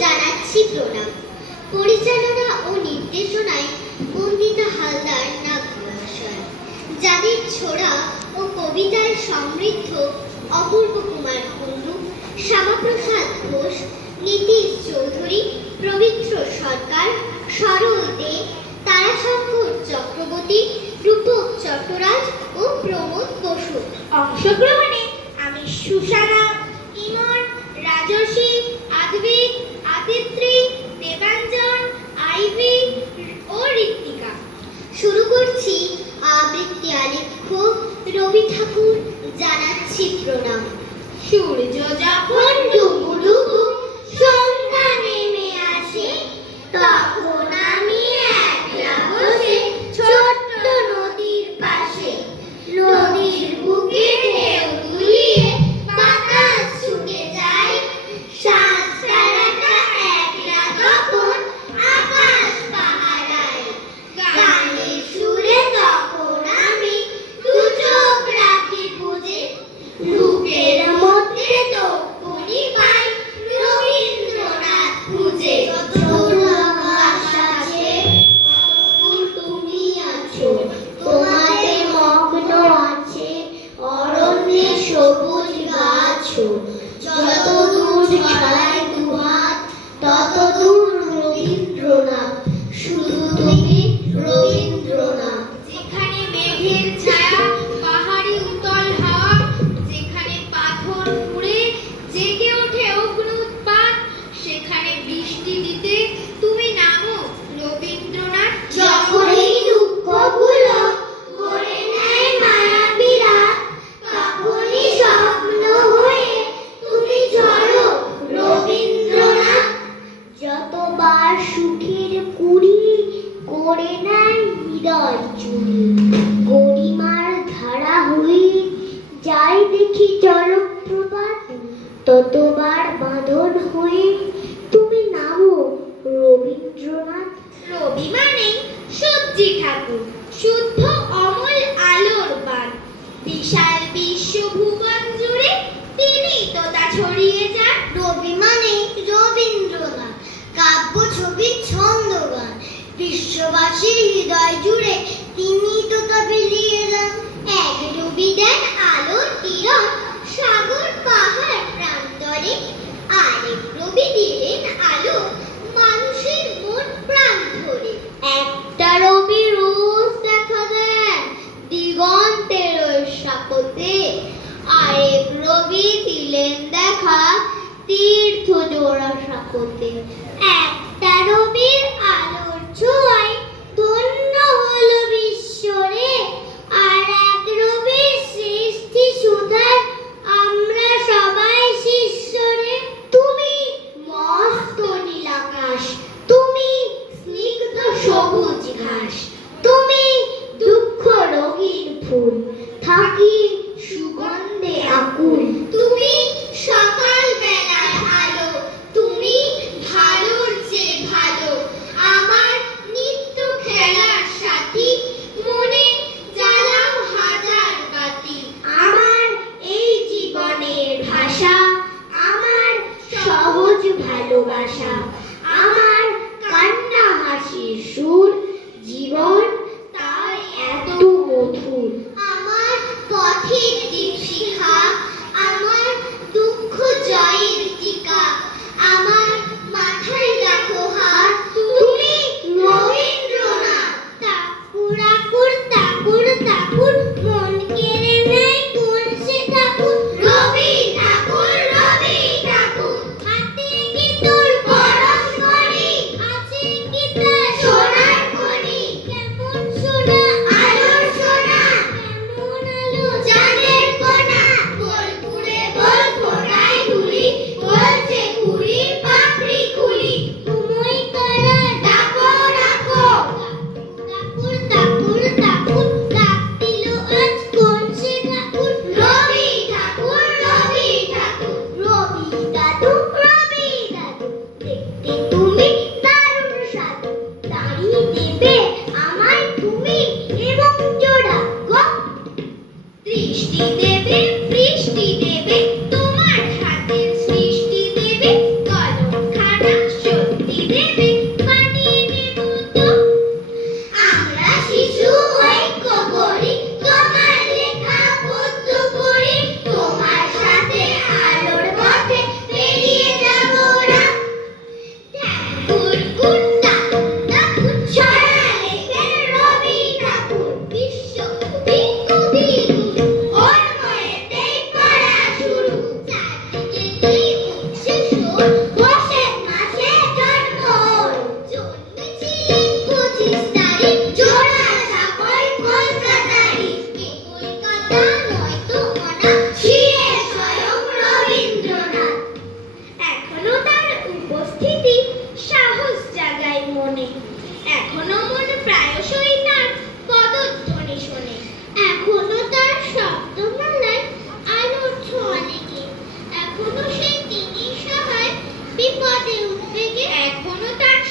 জানাচ্ছি প্রণাম। পরিচালনা ও নির্দেশনায় বন্দিতা হালদার নাগ মহাশয়, যাদের ছোড়া ও কবিতায় সমৃদ্ধ অপূর্ব কুমার কুণ্ডু, শ্যামাপ্রসাদ ঘোষ, নীতিশ চৌধুরী, পবিত্র সরকার, সরল দে, তারাশঙ্কর চক্রবর্তী, রূপক চট্টরাজ ও প্রমোদ বসু। অংশগ্রহণে আমি সুসানা, ইমন, রাজর্ষি, আদ্বিক, আদিত্রী, দেবাঞ্জন, আইভি ও ঋত্বিকা। শুরু করছি আবৃত্তি আলেখ্য রবি ঠাকুর, জানাচ্ছি প্রণাম। সূর্য যখন ডুবুডুবু সন্ধ্যা নেমে আসে, তখন আমি একলা বসে ছোট্ট নদীর পাশে, নদীর বুকে ঢেউ দুলিয়ে বাতাস ছুটে যায়, সাত তারাটা একলা তখন আকাশ পাহারায়। গানের সুরে তখন আমি দু চোখ রাখি বুঝে, বুকের মধ্যে তখনই পাই রবীন্দ্রনাথ খুঁজে। যতদূর আকাশ আছে ততদূর তুমি আছো, তোমাতে মগ্ন আছে অরণ্যে সবুজ গাছও। যতদূর ছড়ায় দুহাত ততদূর রবীন্দ্রনাথ, শুধু তুমি রবীন্দ্রনাথ। যেখানে মেঘের ছায়া, পাহাড়ি উতল হাওয়া, যেখানে পাথর পুড়ে জেগে ওঠে অগ্নি উৎপাত, সেখানে বৃষ্টি দিতে তুমি নামো রবীন্দ্রনাথ। যখন এই দুঃখগুলো করে নেয় মায়াবী রাত, তখনই স্বপ্ন হয়ে তুমি ঝরো রবীন্দ্রনাথ। যতবার সুখের কুড়ি করে নেয় হৃদয় চুরি, গরিমার ধারা হয়ে যাই দেখি জলপ্রপাত, ততবার বাঁধন হয়ে তুমি নামো রবীন্দ্রনাথ। রবি মানে সবজি ঠাকুর, শুদ্ধ অমল আলোর বান, বিশাল বিশ্বভুবন জুড়ে তিনি তো তা ছড়িয়ে যান। রবি মানে রবীন্দ্রনাথ, কাব্য ছবি ছন্দ গান, বিশ্ববাসীর হৃদয় জুড়ে তিনি তো তা বিলিয়ে যান। এক রবি দেন আলোর কিরণ সাগর পাহাড় প্রান্তরে, আরেক রবি দিলেন আলো মানুষের মন প্রাণ ধরে। একটা রবি রোজ দেখা দেন দিগন্তের ওই সাপতে, আরেক রবি দিলেন দেখা তীর্থ জোড়া সাপতে। একটা রবির আলোর ছোঁয়ায় ধন্য হলো বিশ্বরে, আর এক রবির সৃষ্টি সুধায় আমরা সবাই শিষ্যরে। তুমি মস্ত নীলাকাশ, তুমি স্নিগ্ধ সবুজ ঘাস, তুমি দুঃখ রঙিন ফুল, থাকি সুগন্ধে আকুল। তুমি সকাল বেলায় আলো, তুমি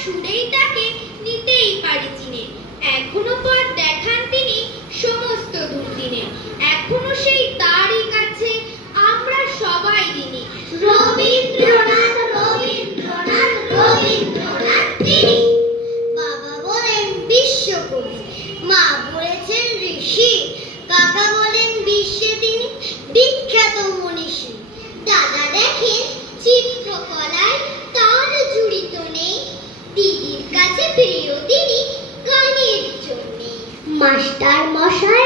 সুরেই তাকে নিতেই পারি চিনে। এখনো পথ দেখান তিনি সমস্ত দুর্দিনে, এখনো সেই তারই কাছে আমরা সবাই ঋণী। রবীন্দ্রনাথ, রবীন্দ্রনাথ, রবীন্দ্রনাথ তিনি। বাবা বলেন বিশ্বকবি, মা বলেছেন ঋষি, কাকা বলেন বিশ্বে তিনি বিখ্যাত মনীষী। দাদা দেখেন চিত্রকলায় তার জড়িত নেই, দিদির কাছে প্রিয় তিনি গানের জন্যে। মাস্টার মশাই